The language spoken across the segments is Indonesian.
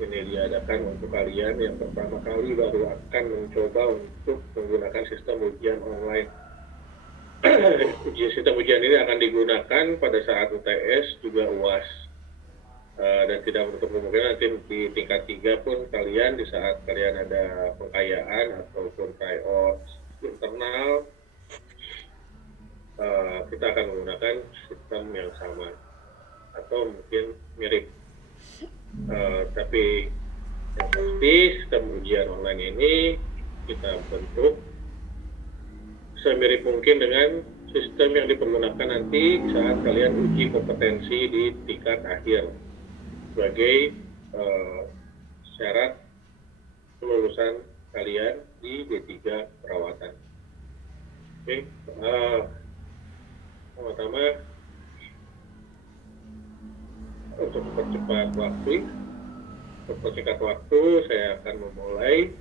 ini diadakan untuk kalian yang pertama kali baru akan mencoba untuk menggunakan sistem ujian online. Sistem ujian ini akan digunakan pada saat UTS juga UAS. Dan tidak menutup kemungkinan nanti di tingkat 3 pun kalian di saat kalian ada pengkayaan ataupun tryout internal, kita akan menggunakan sistem yang sama atau mungkin mirip. Tapi yang pasti sistem ujian online ini kita bentuk semirip mungkin dengan sistem yang dipergunakan nanti saat kalian uji kompetensi di tingkat akhir sebagai syarat kelulusan kalian di D3 perawatan. Oke, pertama untuk mempercepat waktu, saya akan memulai.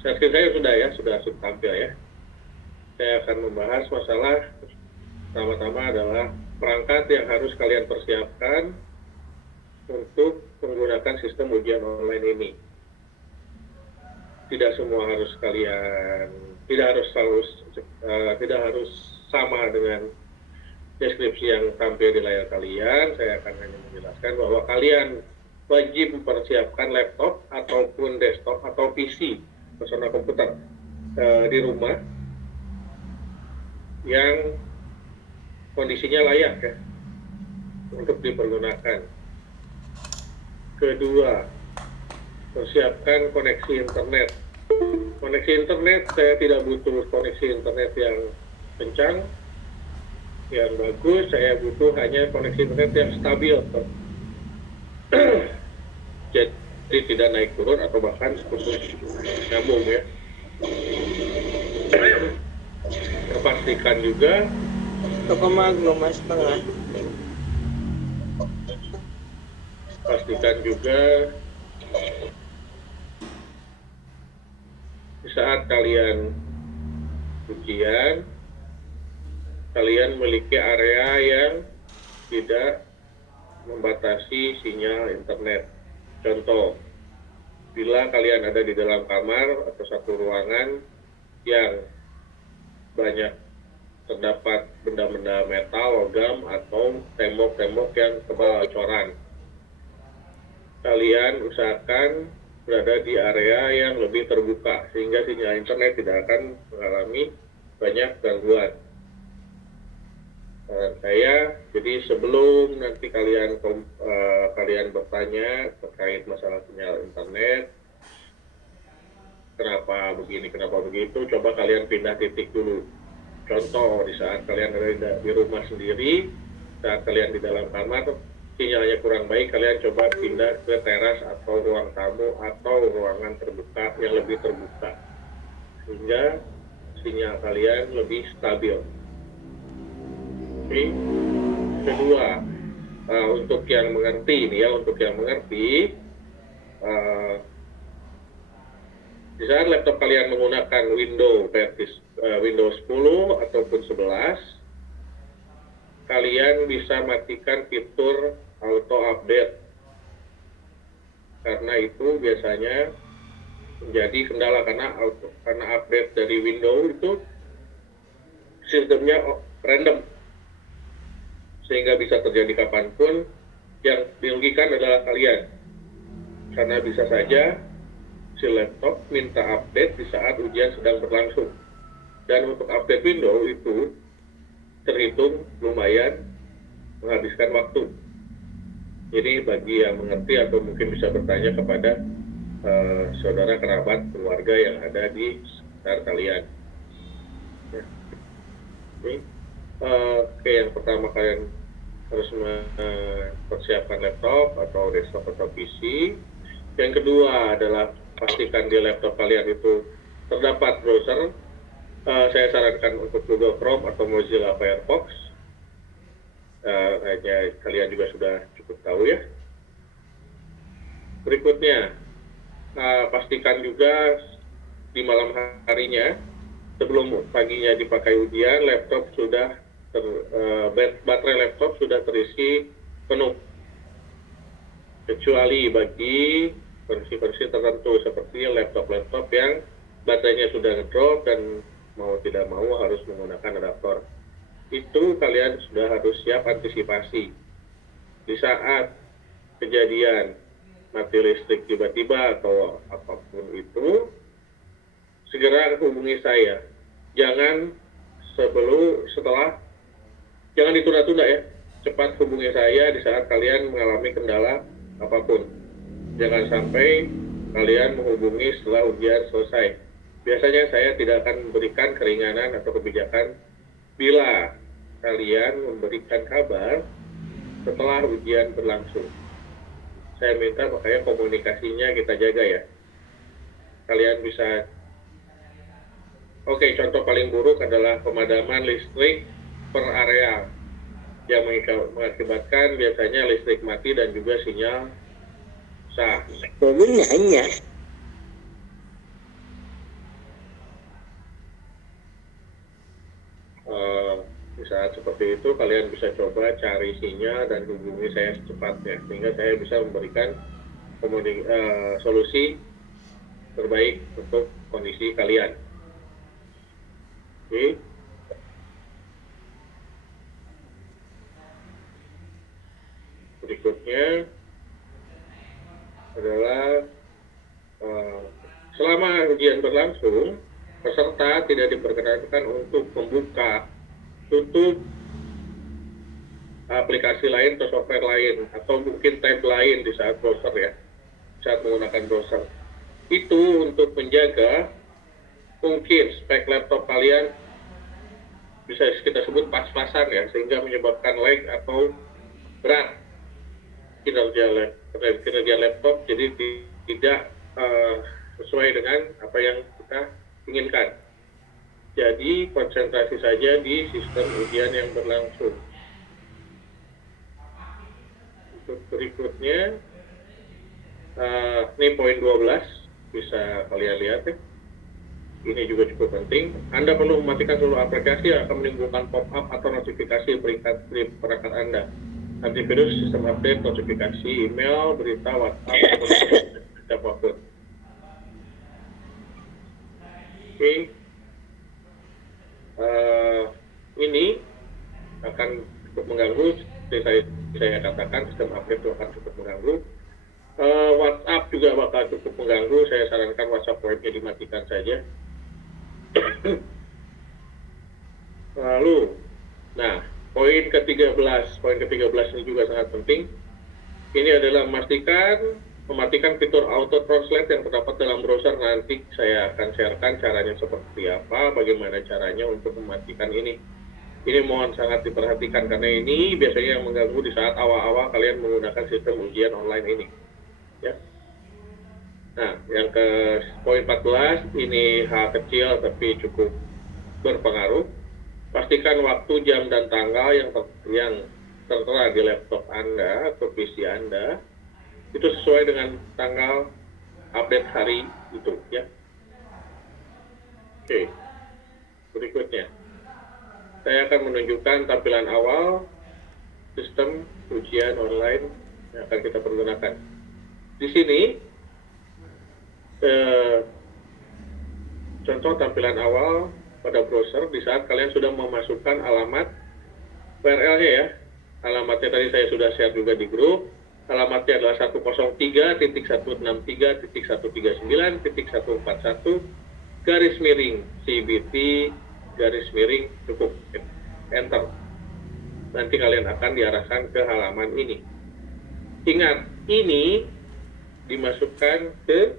Screen saya sudah tampil ya. Saya akan membahas masalah pertama-tama adalah perangkat yang harus kalian persiapkan untuk menggunakan sistem ujian online ini. Tidak semua harus kalian, tidak harus sama dengan deskripsi yang tampil di layar kalian. Saya akan hanya menjelaskan bahwa kalian wajib mempersiapkan laptop ataupun desktop atau PC, personal komputer di rumah yang kondisinya layak ya untuk dipergunakan. Kedua, persiapkan koneksi internet. Koneksi internet, saya tidak butuh koneksi internet yang kencang, yang bagus. Saya butuh hanya koneksi internet yang stabil. Jadi tidak naik turun atau bahkan putus nyambung ya. Pastikan juga 1,5. Pastikan juga di saat kalian ujian, kalian memiliki area yang tidak membatasi sinyal internet. Contoh, bila kalian ada di dalam kamar atau satu ruangan yang banyak terdapat benda-benda metal, logam, atau tembok-tembok yang tebal coran, kalian usahakan berada di area yang lebih terbuka sehingga sinyal internet tidak akan mengalami banyak gangguan. Saya, jadi sebelum nanti kalian bertanya terkait masalah sinyal internet, kenapa begini, kenapa begitu, coba kalian pindah titik dulu. Contoh, di saat kalian ada di rumah sendiri, saat kalian di dalam kamar, sinyalnya kurang baik, kalian coba pindah ke teras atau ruang tamu atau ruangan terbuka yang lebih terbuka, sehingga sinyal kalian lebih stabil. Oke. Kedua, untuk yang mengerti ini ya, di saat laptop kalian menggunakan Windows 10 ataupun 11, kalian bisa matikan fitur auto update, karena itu biasanya menjadi kendala karena update dari Windows itu sistemnya random, sehingga bisa terjadi kapanpun. Yang dirugikan adalah kalian, karena bisa saja si laptop minta update di saat ujian sedang berlangsung, dan untuk update Windows itu terhitung lumayan menghabiskan waktu. Jadi bagi yang mengerti atau mungkin bisa bertanya kepada saudara, kerabat, keluarga yang ada di sekitar kalian. Ya. Oke, yang pertama kalian harus mempersiapkan laptop atau desktop atau PC. Yang kedua adalah pastikan di laptop kalian itu terdapat browser. Saya sarankan untuk Google Chrome atau Mozilla Firefox. Kalian juga sudah cukup tahu ya. Berikutnya, pastikan juga di malam harinya, sebelum paginya dipakai ujian, laptop sudah baterai laptop sudah terisi penuh. kecuali bagi versi-versi tertentu seperti laptop-laptop yang baterainya sudah ngedrop dan mau tidak mau harus menggunakan adaptor. Itu kalian sudah harus siap antisipasi. Di saat kejadian mati listrik tiba-tiba atau apapun itu, segera hubungi saya. Jangan jangan ditunda-tunda ya. Cepat hubungi saya di saat kalian mengalami kendala apapun. Jangan sampai kalian menghubungi setelah ujian selesai. Biasanya saya tidak akan memberikan keringanan atau kebijakan bila kalian memberikan kabar setelah ujian berlangsung. Saya minta makanya komunikasinya kita jaga ya. Kalian bisa. Oke, contoh paling buruk adalah pemadaman listrik per area yang mengakibatkan biasanya listrik mati dan juga sinyal sah. Mobilnya Di saat seperti itu kalian bisa coba cari sinyal dan hubungi saya secepatnya sehingga saya bisa memberikan solusi terbaik untuk kondisi kalian. Oke. Berikutnya adalah selama ujian berlangsung, peserta tidak diperkenankan untuk membuka, tutup aplikasi lain atau software lain atau mungkin tab lain di saat browser ya, saat menggunakan browser. Itu untuk menjaga mungkin spek laptop kalian bisa kita sebut pas-pasan ya, sehingga menyebabkan lag atau berat kinerja laptop, jadi tidak sesuai dengan apa yang kita inginkan. Jadi konsentrasi saja di sistem ujian yang berlangsung. Untuk berikutnya, ini poin 12 bisa kalian lihat ya. Ini juga cukup penting. Anda perlu mematikan seluruh aplikasi yang akan menimbulkan pop-up atau notifikasi di perangkat Anda. Antivirus, sistem update, notifikasi, email, berita, WhatsApp, apapun. Oke. Ini akan cukup mengganggu. Seperti saya katakan, sistem update itu akan cukup mengganggu. WhatsApp juga bakal cukup mengganggu. Saya sarankan WhatsApp webnya dimatikan saja. Lalu, poin ke-13 ini juga sangat penting. Ini adalah mematikan fitur auto translate yang terdapat dalam browser. Nanti saya akan sharekan caranya seperti apa, bagaimana caranya untuk mematikan ini. Ini mohon sangat diperhatikan karena ini biasanya yang mengganggu di saat awal-awal kalian menggunakan sistem ujian online ini. Ya. Nah, yang ke poin 14 ini hal kecil tapi cukup berpengaruh. Pastikan waktu, jam, dan tanggal yang tertera di laptop Anda atau PC Anda itu sesuai dengan tanggal update hari itu ya. Oke. Berikutnya saya akan menunjukkan tampilan awal sistem ujian online yang akan kita pergunakan. Di sini contoh tampilan awal pada browser di saat kalian sudah memasukkan alamat URL-nya ya. Alamatnya tadi saya sudah share juga di grup. Alamatnya adalah 103.169.141/CBT cukup enter. Nanti kalian akan diarahkan ke halaman ini. Ingat, ini dimasukkan ke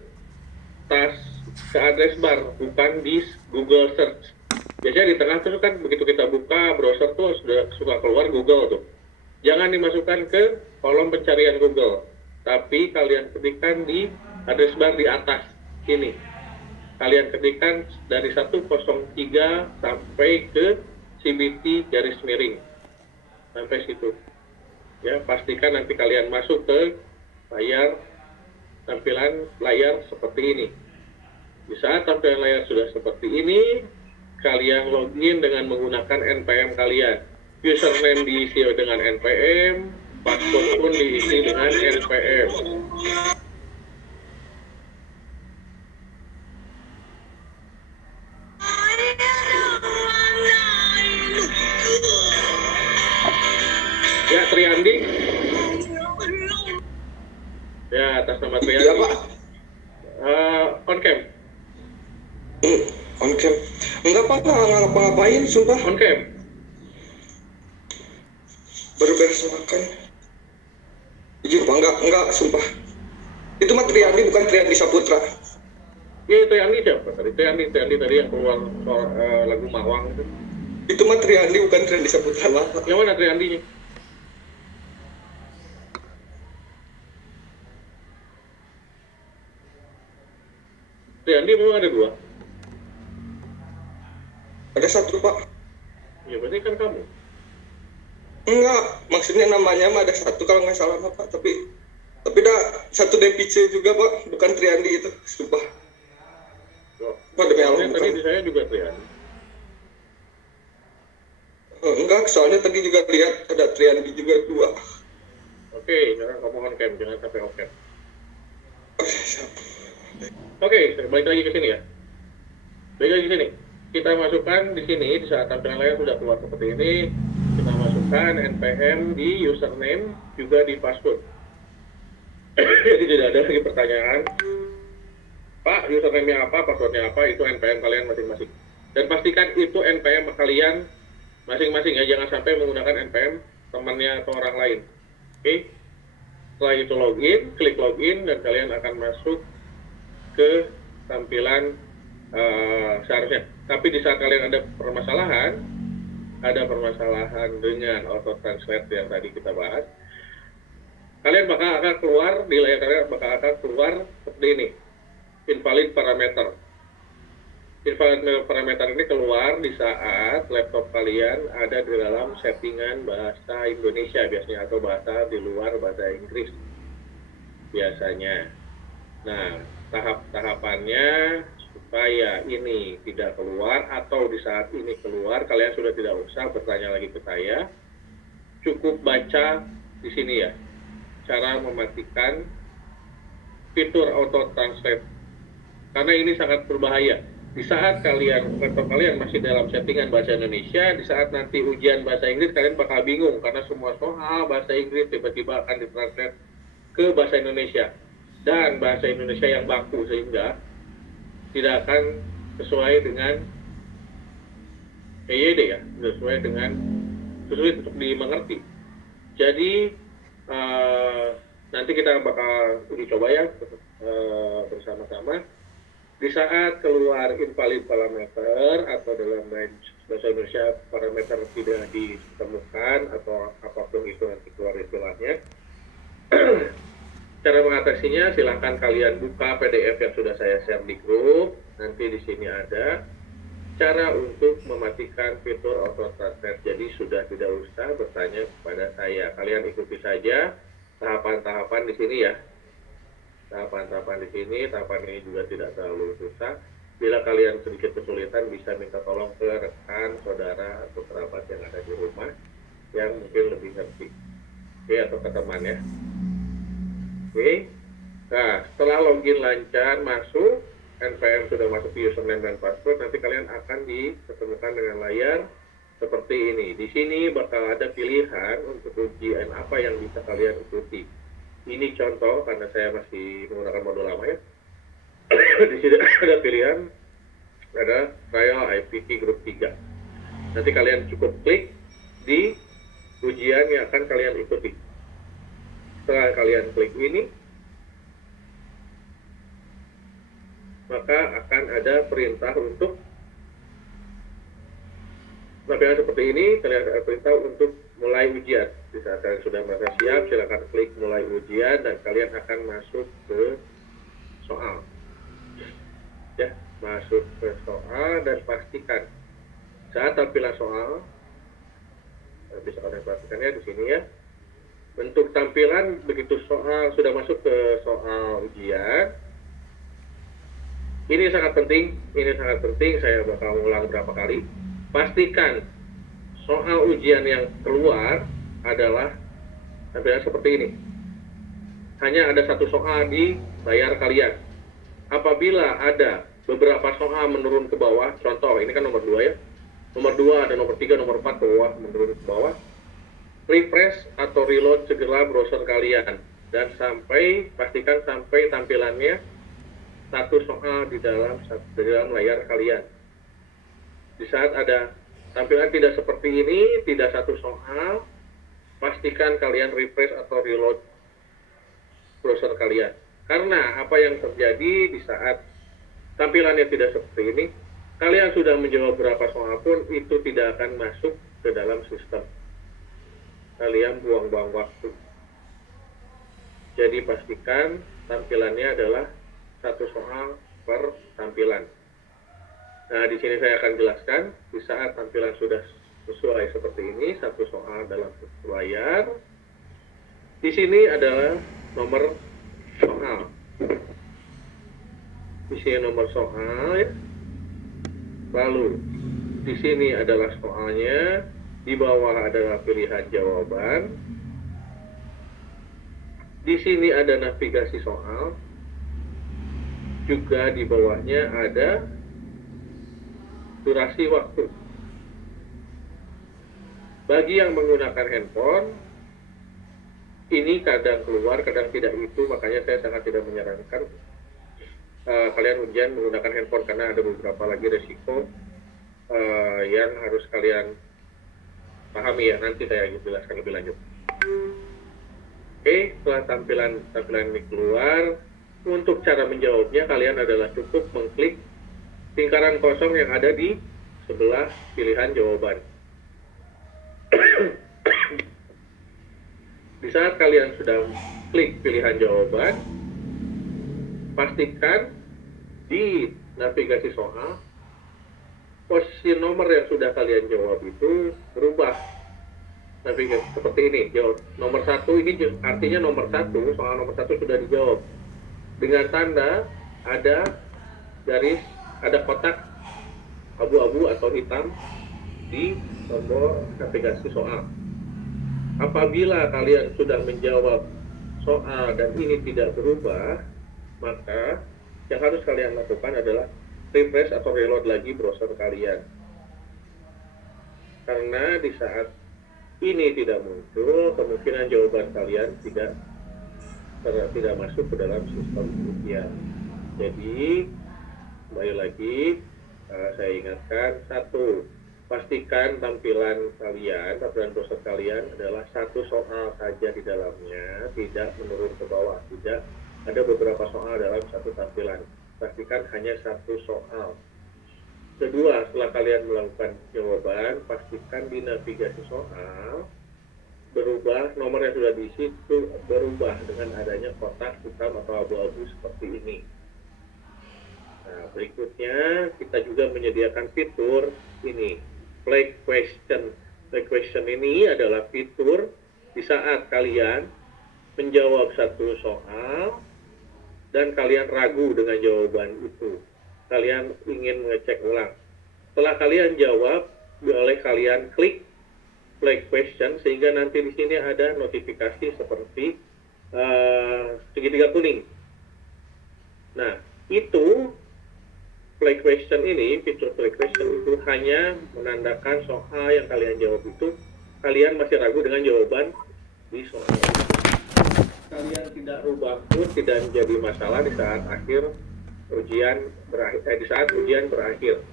address bar, bukan di Google Search. Biasanya di tengah itu kan begitu kita buka browser tuh suka keluar Google tuh. Jangan dimasukkan ke kolom pencarian Google, tapi kalian ketikkan di address bar di atas ini. Kalian ketikkan dari 103 sampai ke CBT sampai situ. Ya, pastikan nanti kalian masuk ke tampilan layar seperti ini. Di saat tampilan layar sudah seperti ini, kalian login dengan menggunakan NPM kalian. Username diisi dengan NPM, password pun diisi dengan NPM. Ya, Triandi. Ya, atas nama Triandi. Iya, Pak. On cam. On cam. Enggak, Pak, nggak ngapa-ngapain, sumpah. On cam. Baru beres makan. Izin, Pak, enggak, sumpah. Itu mah Triandi, bukan Triandi Saputra. Iya, Triandi siapa tadi? Triandi tadi yang keluar lagu Mawang itu. Itu mah Triandi, bukan Triandi Saputra, Pak. Yang mana Triandinya? Triandi memang ada 2? Ada 1, Pak. Ya, berarti kan kamu. Enggak, maksudnya namanya mah ada 1 kalau nggak salah, Pak. Tapi dah 1 DPC juga, Pak. Bukan Triandi itu, sumpah. Pak, demi Allah, Tadi di saya juga Triandi. Enggak, soalnya tadi juga lihat ada Triandi juga 2. Oke, sekarang kamu on cam, jangan sampai off cam. Oke, siap. Oke, balik lagi ke sini ya. Balik lagi ke sini. Kita masukkan di sini, di saat tampilan layar sudah keluar seperti ini, kita masukkan npm di username, juga di password. Jadi tidak ada lagi pertanyaan, Pak, username-nya apa, passwordnya apa, itu npm kalian masing-masing. Dan pastikan itu npm kalian masing-masing ya, jangan sampai menggunakan npm temannya atau orang lain. Oke, setelah itu login, klik login, dan kalian akan masuk ke tampilan seharusnya. Tapi di saat kalian ada permasalahan dengan auto translate yang tadi kita bahas, kalian bakal akan keluar di layar kalian bakal akan keluar seperti ini, invalid parameter. Invalid parameter ini keluar di saat laptop kalian ada di dalam settingan bahasa Indonesia biasanya, atau bahasa di luar bahasa Inggris biasanya. Nah, tahap-tahapannya supaya ini tidak keluar, atau di saat ini keluar, kalian sudah tidak usah bertanya lagi ke saya. Cukup baca di sini ya, cara mematikan fitur auto translate. Karena ini sangat berbahaya. Di saat laptop kalian masih dalam settingan bahasa Indonesia, di saat nanti ujian bahasa Inggris, kalian bakal bingung karena semua soal bahasa Inggris tiba-tiba akan ditranslate ke bahasa Indonesia. Dan bahasa Indonesia yang baku, sehingga tidak akan sesuai dengan EYD ya, sesuai dengan sulit untuk dimengerti. Jadi nanti kita bakal uji coba ya bersama-sama. Di saat keluar invalid parameter, atau dalam bahasa Indonesia parameter tidak ditemukan, atau apapun itu nanti keluar istilahnya, cara mengatasinya silahkan kalian buka PDF yang sudah saya share di grup. Nanti di sini ada cara untuk mematikan fitur auto translate. Jadi sudah tidak usah bertanya kepada saya, kalian ikuti saja tahapan-tahapan di sini ya. Tahapan-tahapan di sini, tahapan ini juga tidak terlalu susah. Bila kalian sedikit kesulitan, bisa minta tolong ke rekan, saudara, atau kerabat yang ada di rumah yang mungkin lebih ngerti. Oke, atau ke teman ya. Oke. Nah, setelah login lancar masuk, npm sudah masuk di username dan password, nanti kalian akan diketemukan dengan layar seperti ini. Di sini bakal ada pilihan untuk ujian apa yang bisa kalian ikuti. Ini contoh karena saya masih menggunakan modul lama ya. Di sini ada pilihan, ada trial IPT Group 3. Nanti kalian cukup klik di ujian yang akan kalian ikuti. Setelah kalian klik ini, maka akan ada perintah untuk tampilan seperti ini. Kalian ada perintah untuk mulai ujian. Di saat kalian sudah merasa siap, silakan klik mulai ujian dan kalian akan masuk ke soal. Ya, masuk ke soal dan pastikan saat tampilan soal, bisa kalian perhatikannya di sini ya. Bentuk tampilan begitu soal sudah masuk ke soal ujian. Ini sangat penting, saya bakal ulang berapa kali. Pastikan soal ujian yang keluar adalah Tampilan seperti ini. Hanya ada satu soal di layar kalian. Apabila ada beberapa soal menurun ke bawah, contoh ini kan nomor 2 ya. Nomor 2 ada nomor 3, nomor 4 ke bawah, menurun ke bawah. Refresh atau reload segera browser kalian dan pastikan sampai tampilannya satu soal di dalam layar kalian. Di saat ada tampilan tidak seperti ini, tidak satu soal, pastikan kalian refresh atau reload browser kalian. Karena apa yang terjadi di saat tampilannya tidak seperti ini, kalian sudah menjawab berapa soal pun itu tidak akan masuk ke dalam sistem. Kalian buang-buang waktu. Jadi pastikan tampilannya adalah satu soal per tampilan. Nah, di sini saya akan jelaskan di saat tampilan sudah sesuai seperti ini, satu soal dalam layar. Di sini adalah nomor soal. Di sini nomor soal ya. Lalu di sini adalah soalnya, di bawah adalah pilihan jawaban. Di sini ada navigasi soal. Juga di bawahnya ada durasi waktu. Bagi yang menggunakan handphone, ini kadang keluar, kadang tidak itu, makanya saya sangat tidak menyarankan kalian ujian menggunakan handphone karena ada beberapa lagi resiko yang harus kalian pahami ya, nanti saya jelaskan lebih lanjut. Oke, setelah tampilan ini keluar, untuk cara menjawabnya kalian adalah cukup mengklik lingkaran kosong yang ada di sebelah pilihan jawaban. Di saat kalian sudah klik pilihan jawaban, pastikan di navigasi soal posisi nomor yang sudah kalian jawab itu berubah. Navigasi seperti ini, jawab nomor 1 ini artinya nomor 1, soal nomor 1 sudah dijawab dengan tanda ada garis, ada kotak abu-abu atau hitam di tombol navigasi soal. Apabila kalian sudah menjawab soal dan ini tidak berubah, maka yang harus kalian lakukan adalah refresh atau reload lagi browser kalian. Karena di saat ini tidak muncul, kemungkinan jawaban kalian tidak masuk ke dalam sistem ujian. Jadi kembali lagi saya ingatkan, satu, pastikan tampilan browser kalian adalah satu soal saja di dalamnya, tidak menurun ke bawah, tidak ada beberapa soal dalam satu tampilan. Pastikan hanya satu soal. Kedua, setelah kalian melakukan jawaban, pastikan di navigasi soal berubah, nomor yang sudah diisi itu berubah dengan adanya kotak hitam atau abu-abu seperti ini. Nah, berikutnya kita juga menyediakan fitur ini, flag question. Flag question ini adalah fitur di saat kalian menjawab satu soal dan kalian ragu dengan jawaban itu. Kalian ingin mengecek ulang. Setelah kalian jawab, boleh kalian klik flag question sehingga nanti di sini ada notifikasi seperti segitiga kuning. Nah, itu flag question ini, fitur flag question itu hanya menandakan soal yang kalian jawab itu kalian masih ragu dengan jawaban di soal itu. Kalian tidak rubah pun tidak menjadi masalah di saat ujian berakhir.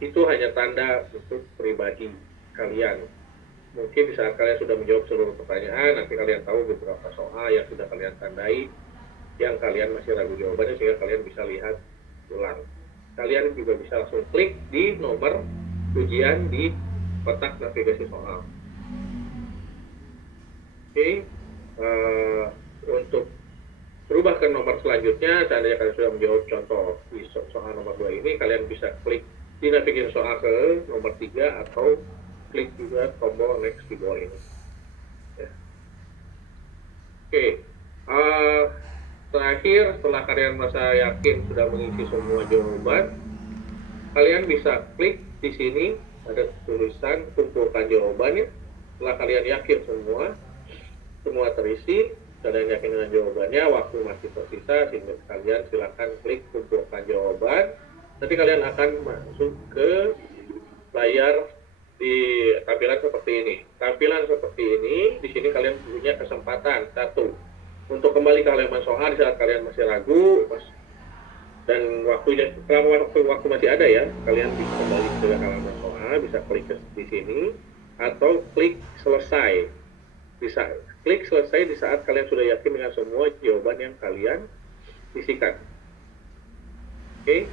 Itu hanya tanda untuk pribadi kalian. Mungkin di saat kalian sudah menjawab seluruh pertanyaan, nanti kalian tahu beberapa soal yang sudah kalian tandai, yang kalian masih ragu jawabannya, sehingga kalian bisa lihat ulang. Kalian juga bisa langsung klik di nomor ujian di kotak navigasi soal. Oke, untuk berubah ke nomor selanjutnya, seandainya kalian sudah menjawab contoh di soal nomor 2 ini, kalian bisa klik di navigasi soal ke nomor 3 atau klik juga tombol next di bawah ini. Ya. Oke, terakhir setelah kalian merasa yakin sudah mengisi semua jawaban, kalian bisa klik di sini ada tulisan kumpulkan jawabannya. Setelah kalian yakin semua, semua terisi, kalian yakin dengan jawabannya, waktu masih tersisa, sehingga kalian silakan klik kumpulkan jawaban. Nanti kalian akan masuk ke layar di tampilan seperti ini. Tampilan seperti ini, di sini kalian punya kesempatan satu untuk kembali ke halaman soal di saat kalian masih ragu, dan waktunya selama waktu masih ada ya, kalian bisa kembali ke halaman soal, bisa klik di sini atau klik selesai. Bisa klik selesai di saat kalian sudah yakin dengan semua jawaban yang kalian isikan. Oke.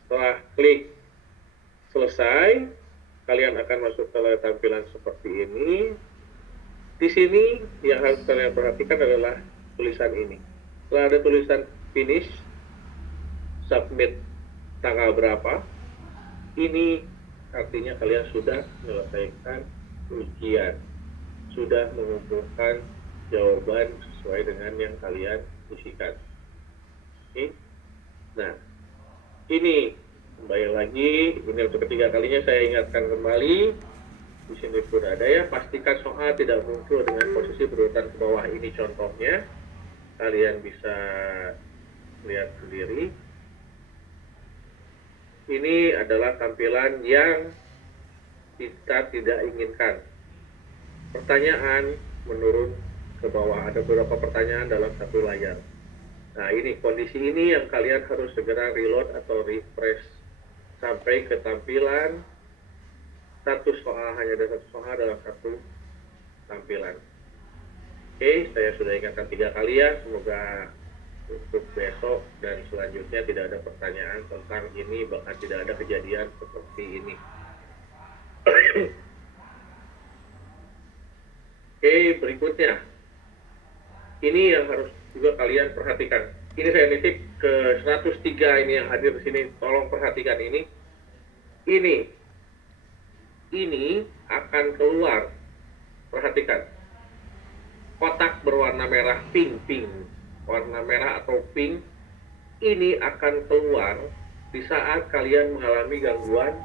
Setelah klik selesai, kalian akan masuk ke tampilan seperti ini. Di sini yang harus kalian perhatikan adalah tulisan ini. Setelah ada tulisan finish, submit tanggal berapa, ini artinya kalian sudah menyelesaikan ujian, sudah mengumpulkan jawaban sesuai dengan yang kalian isikan. Oke. Nah, ini kembali lagi, ini untuk ketiga kalinya saya ingatkan kembali. Di sini pun ada ya, pastikan soal tidak muncul dengan posisi berurutan ke bawah. Ini contohnya, kalian bisa lihat sendiri. Ini adalah tampilan yang kita tidak inginkan. Pertanyaan menurun ke bawah, ada beberapa pertanyaan dalam satu layar. Nah, ini kondisi ini yang kalian harus segera reload atau refresh sampai ke tampilan satu soal, hanya ada satu soal dalam satu tampilan. Oke, saya sudah ingatkan 3 kali ya, semoga untuk besok dan selanjutnya tidak ada pertanyaan tentang ini, bahkan tidak ada kejadian seperti ini. Oke, berikutnya. Ini yang harus juga kalian perhatikan. Ini saya nitip ke 103 ini yang hadir di sini, tolong perhatikan ini. Ini akan keluar. Perhatikan. Kotak berwarna merah pink, warna merah atau pink, ini akan keluar di saat kalian mengalami gangguan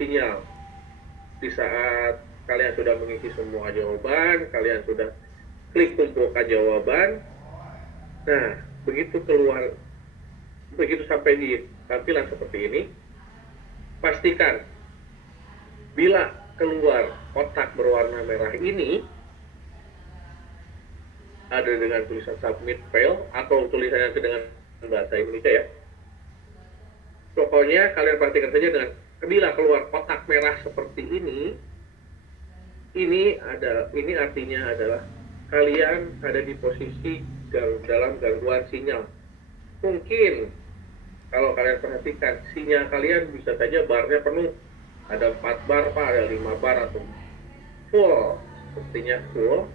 sinyal. Di saat kalian sudah mengisi semua jawaban, kalian sudah klik kumpulkan jawaban. Nah, begitu sampai di tampilan seperti ini, pastikan bila keluar kotak berwarna merah ini ada dengan tulisan submit fail atau tulisannya dengan bahasa Indonesia ya. Pokoknya kalian perhatikan saja dengan bila keluar kotak merah seperti ini artinya adalah kalian ada di posisi dalam gangguan sinyal. Mungkin kalau kalian perhatikan sinyal kalian bisa saja barnya penuh, ada 4 bar, ada 5 bar atau full, sepertinya full.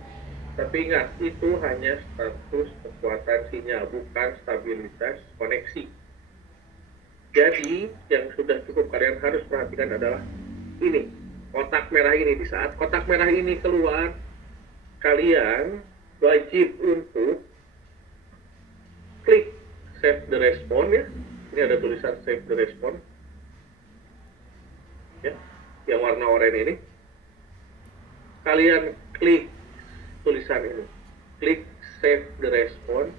Tapi ingat, itu hanya status kekuatan sinyal, bukan stabilitas koneksi. Jadi, yang sudah cukup kalian harus perhatikan adalah ini, kotak merah ini. Di saat kotak merah ini keluar, kalian wajib untuk klik save the response ya. Ini ada tulisan save the response. Ya, yang warna oranye ini. Kalian klik tulisan ini, klik save the response.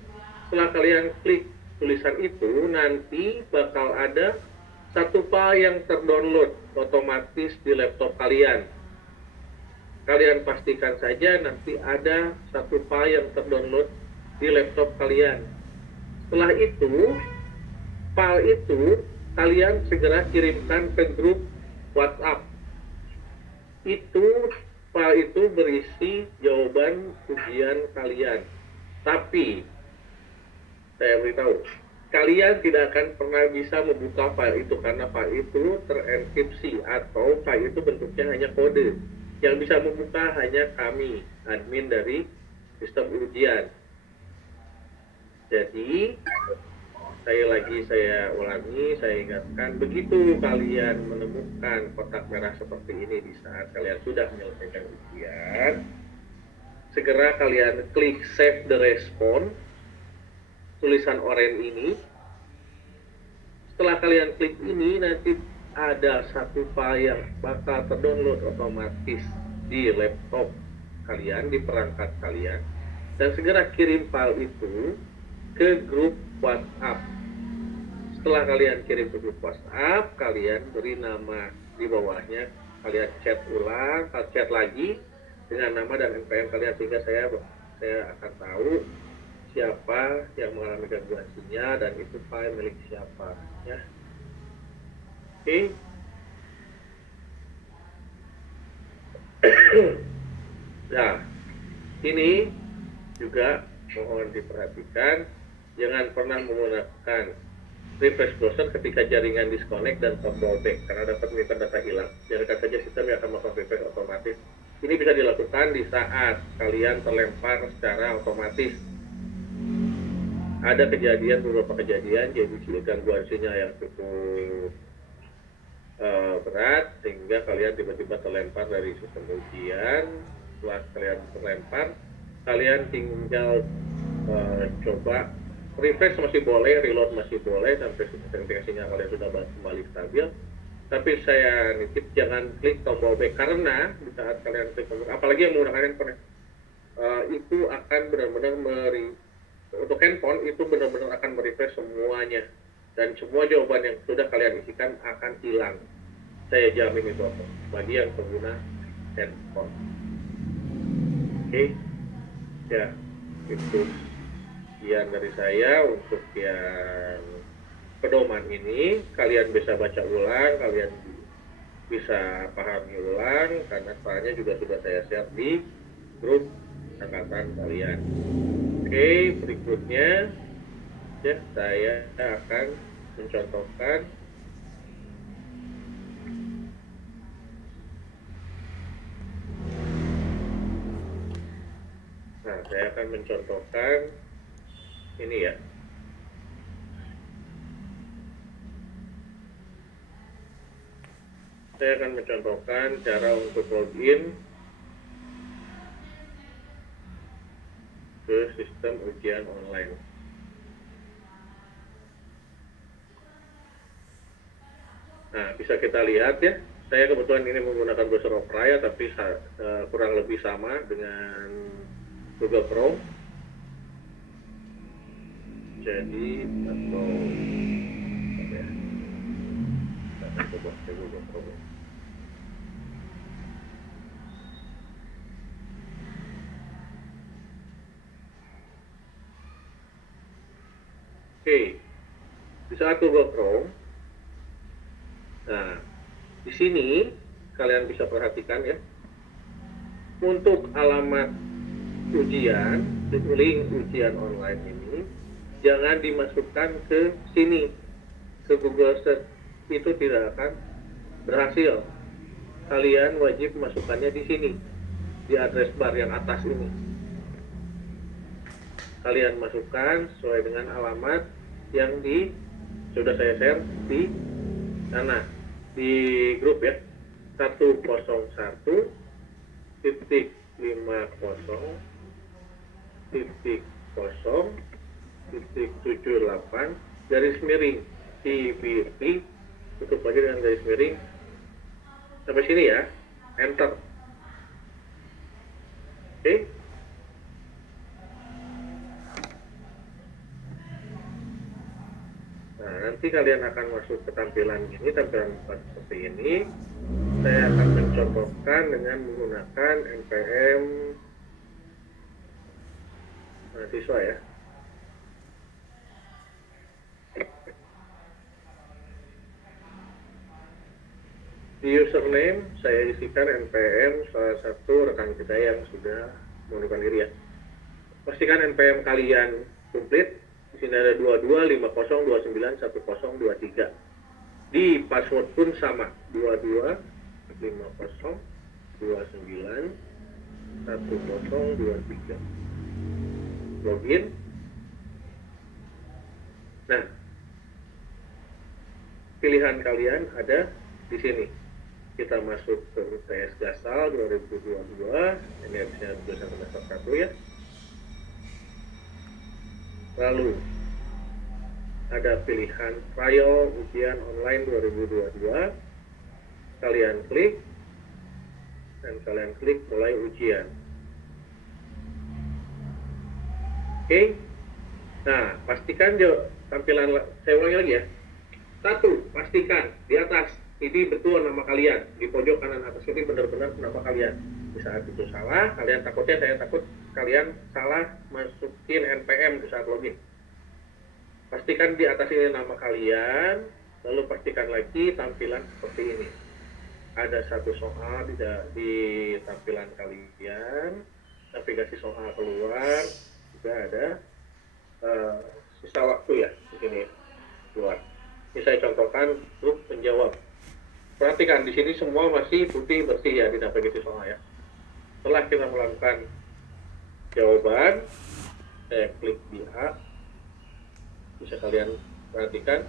Setelah kalian klik tulisan itu, nanti bakal ada satu file yang terdownload otomatis di laptop kalian. Kalian pastikan saja nanti ada satu file yang terdownload di laptop kalian. Setelah itu, file itu kalian segera kirimkan ke grup WhatsApp. File itu berisi jawaban ujian kalian. Tapi, saya beritahu, kalian tidak akan pernah bisa membuka file itu karena file itu terenkripsi atau file itu bentuknya hanya kode. Yang bisa membuka hanya kami, admin dari sistem ujian. Jadi, saya ulangi, saya ingatkan, begitu kalian menemukan kotak merah seperti ini di saat kalian sudah menyelesaikan ujian, segera kalian klik save the response, tulisan oranye ini. Setelah kalian klik ini, nanti ada satu file yang bakal terdownload otomatis di laptop kalian, di perangkat kalian, dan segera kirim file itu ke grup WhatsApp. Setelah kalian kirim ke grup WhatsApp, kalian beri nama di bawahnya, kalian chat ulang, chat lagi dengan nama dan NPM kalian, sehingga saya akan tahu siapa yang mengalami gangguan sinyal dan itu file milik siapa, ya. Oke. Nah, ini juga mohon diperhatikan, jangan pernah menggunakan refresh browser ketika jaringan disconnect dan tombol back karena dapat menyimpan data hilang. Biarkan saja sistem yang akan melakukan refresh otomatis. Ini bisa dilakukan di saat kalian terlempar secara otomatis. Ada beberapa kejadian, jadi gangguan sinyal yang cukup berat sehingga kalian tiba-tiba terlempar dari sistem ujian. Setelah kalian terlempar, kalian tinggal coba refresh masih boleh, reload masih boleh sampai sinyal kalian sudah kembali stabil. Tapi saya nitip jangan klik tombol back karena di saat kalian klik tombol, apalagi yang menggunakan handphone, itu akan benar-benar untuk handphone itu benar-benar akan merefresh semuanya dan semua jawaban yang sudah kalian isikan akan hilang. Saya jamin itu bagi yang pengguna handphone. Oke, ya itu sekian dari saya untuk yang pedoman ini. Kalian bisa baca ulang, kalian bisa pahami ulang karena soalnya juga sudah saya share di grup angkatan kalian. Oke, berikutnya ya saya akan mencontohkan ini ya. Saya akan mencontohkan cara untuk login ke sistem ujian online. Nah, bisa kita lihat ya. Saya kebetulan ini menggunakan browser Opera ya, tapi kurang lebih sama dengan Google Chrome. Jadi atau ya, kita akan coba ke Google Chrome. Oke, di saat Google Chrome, nah di sini kalian bisa perhatikan ya, untuk alamat ujian, link ujian online ini jangan dimasukkan ke sini, ke Google Search, itu tidak akan berhasil. Kalian wajib masukkannya di sini, di address bar yang atas ini. Kalian masukkan sesuai dengan alamat yang sudah saya share di sana, di grup ya, 101.1.0.0.78 garis miring TBP, tutup lagi dengan garis miring sampai sini ya, enter. Oke. Nah, nanti kalian akan masuk ke tampilan ini, tampilan seperti ini. Saya akan mencontohkan dengan menggunakan NPM mahasiswa ya. Di username saya isikan NPM salah satu rekan kita yang sudah mengundurkan diri ya. Pastikan NPM kalian komplit. Di sini ada 2250291023. Di password pun sama, 2250291023. Login. Nah, pilihan kalian ada di sini. Kita masuk ke UTS Gasal 2022. Ini habisnya tulisan semester 1 ya. Lalu ada pilihan trial ujian online 2022. Kalian klik. dan kalian klik mulai ujian. Oke. Nah, pastikan tampilan, saya ulangi lagi ya. 1, pastikan di atas ini betul nama kalian. Di pojok kanan atas ini benar-benar nama kalian. Di saat itu salah, saya takut kalian salah masukin NPM di saat login. Pastikan di atas ini nama kalian, lalu pastikan lagi tampilan seperti ini. Ada satu soal di tampilan kalian, navigasi soal keluar, juga ada sisa waktu ya di sini keluar. Ini saya contohkan untuk menjawab. Perhatikan di sini semua masih putih bersih ya di navigasi soal ya. Setelah kita melakukan jawaban, saya klik di A. Bisa kalian perhatikan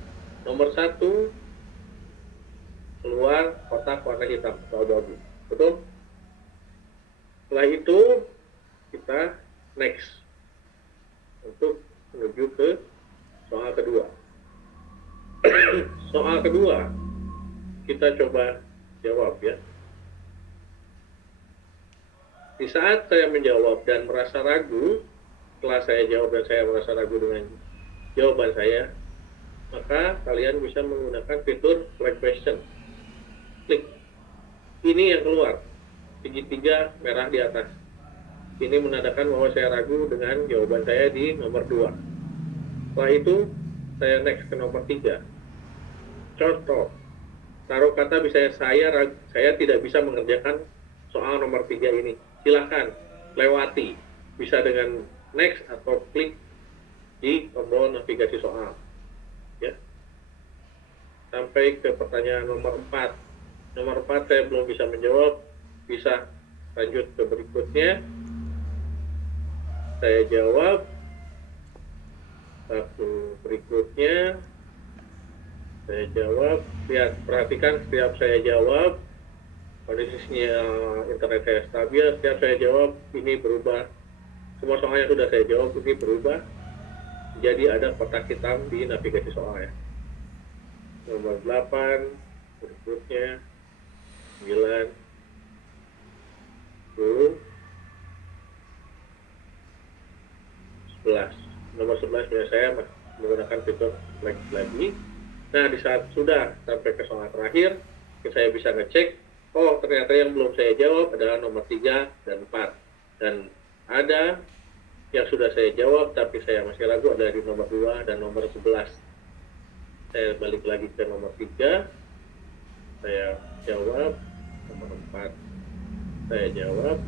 nomor 1 keluar kotak warna hitam atau abu-abu. Betul? Setelah itu kita next untuk menuju ke soal kedua. Soal kedua kita coba jawab ya. Di saat saya menjawab dan merasa ragu, setelah saya jawab dan saya merasa ragu dengan jawaban saya, maka kalian bisa menggunakan fitur flag question. Klik. Ini yang keluar, segitiga merah di atas. Ini menandakan bahwa saya ragu dengan jawaban saya di nomor 2. Setelah itu, saya next ke nomor 3. Contoh, taruh kata misalnya saya tidak bisa mengerjakan soal nomor 3 ini. Silahkan lewati, bisa dengan next atau klik di tombol navigasi soal. Ya. Sampai ke pertanyaan nomor 4. Nomor 4 saya belum bisa menjawab, bisa lanjut ke berikutnya. Saya jawab. Satu berikutnya saya jawab. Lihat, perhatikan setiap saya jawab, kondisinya internet saya stabil. Setiap saya jawab ini berubah. Semua soal yang sudah saya jawab ini berubah jadi ada kotak hitam di navigasi soal ya. Nomor 8 berikutnya 9 10 11. Nomor 11 biasanya saya menggunakan fitur flag lagi. Nah, di saat sudah sampai ke soal terakhir, saya bisa ngecek, oh ternyata yang belum saya jawab adalah nomor 3 dan 4. Dan ada yang sudah saya jawab tapi saya masih ragu adalah di nomor 2 dan nomor 11. Saya balik lagi ke nomor 3, saya jawab. Nomor 4 saya jawab.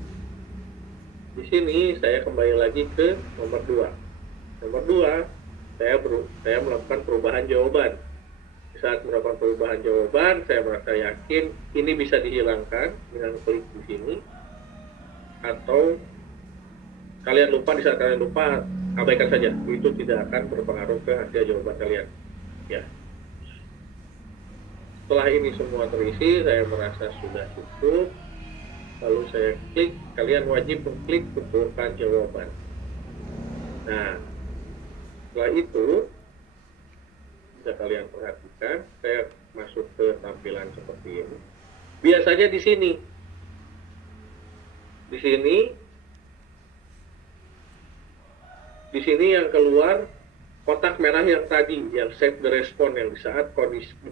Di sini saya kembali lagi ke nomor 2. Nomor 2 saya melakukan perubahan jawaban. Di saat melakukan perubahan jawaban, saya merasa yakin ini bisa dihilangkan dengan klik di sini. Atau kalian lupa, di saat kalian lupa, abaikan saja. Itu tidak akan berpengaruh ke hasil jawaban kalian. Ya. Setelah ini semua terisi, saya merasa sudah cukup. Lalu saya klik, kalian wajib mengklik tentukan jawaban. Nah, setelah itu, bisa kalian perhatikan, saya masuk ke tampilan seperti ini. Biasanya di sini yang keluar kotak merah yang tadi, yang save the response, yang di saat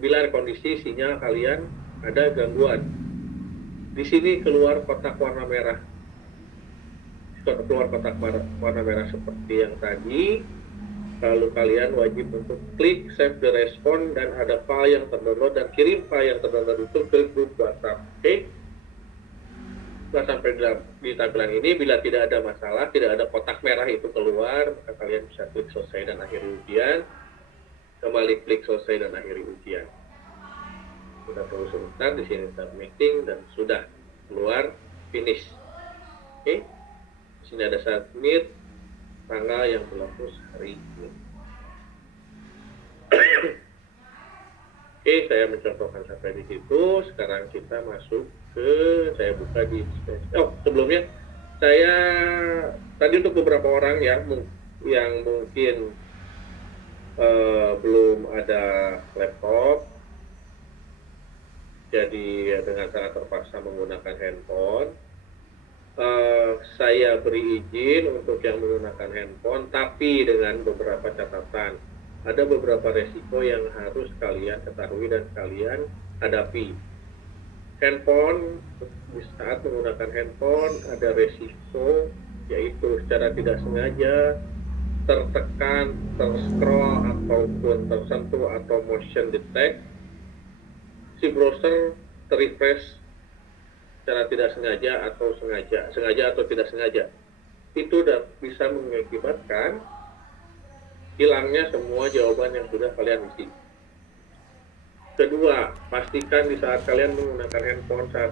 bila kondisi sinyal kalian ada gangguan. Di sini keluar kotak warna merah. Keluar kotak warna merah seperti yang tadi. Lalu kalian wajib untuk klik save the response dan ada file yang terdownload dan kirim file yang terdownload itu ke grup WhatsApp. Oke? Setelah sampai di tampilan ini, bila tidak ada masalah, tidak ada kotak merah itu keluar, maka kalian bisa klik selesai dan akhiri ujian. Kembali klik selesai dan akhiri ujian. Sudah tunggu sebentar, di sini submitting dan sudah keluar finish. Oke? Di sini ada submit, tanggal yang berlaku hari ini. Oke, saya mencontohkan sampai di situ. Sekarang kita masuk ke, saya buka di sebelumnya saya tadi untuk beberapa orang yang mungkin belum ada laptop, Jadi dengan sangat terpaksa menggunakan handphone. Saya beri izin untuk yang menggunakan handphone, tapi dengan beberapa catatan. Ada beberapa resiko yang harus kalian ketahui dan kalian hadapi. Handphone, di saat menggunakan handphone ada resiko, yaitu secara tidak sengaja tertekan, terscroll, ataupun tersentuh atau motion detect, si browser terrefresh secara tidak sengaja atau sengaja atau tidak sengaja. Itu bisa mengakibatkan hilangnya semua jawaban yang sudah kalian isi. Kedua, pastikan di saat kalian menggunakan handphone saat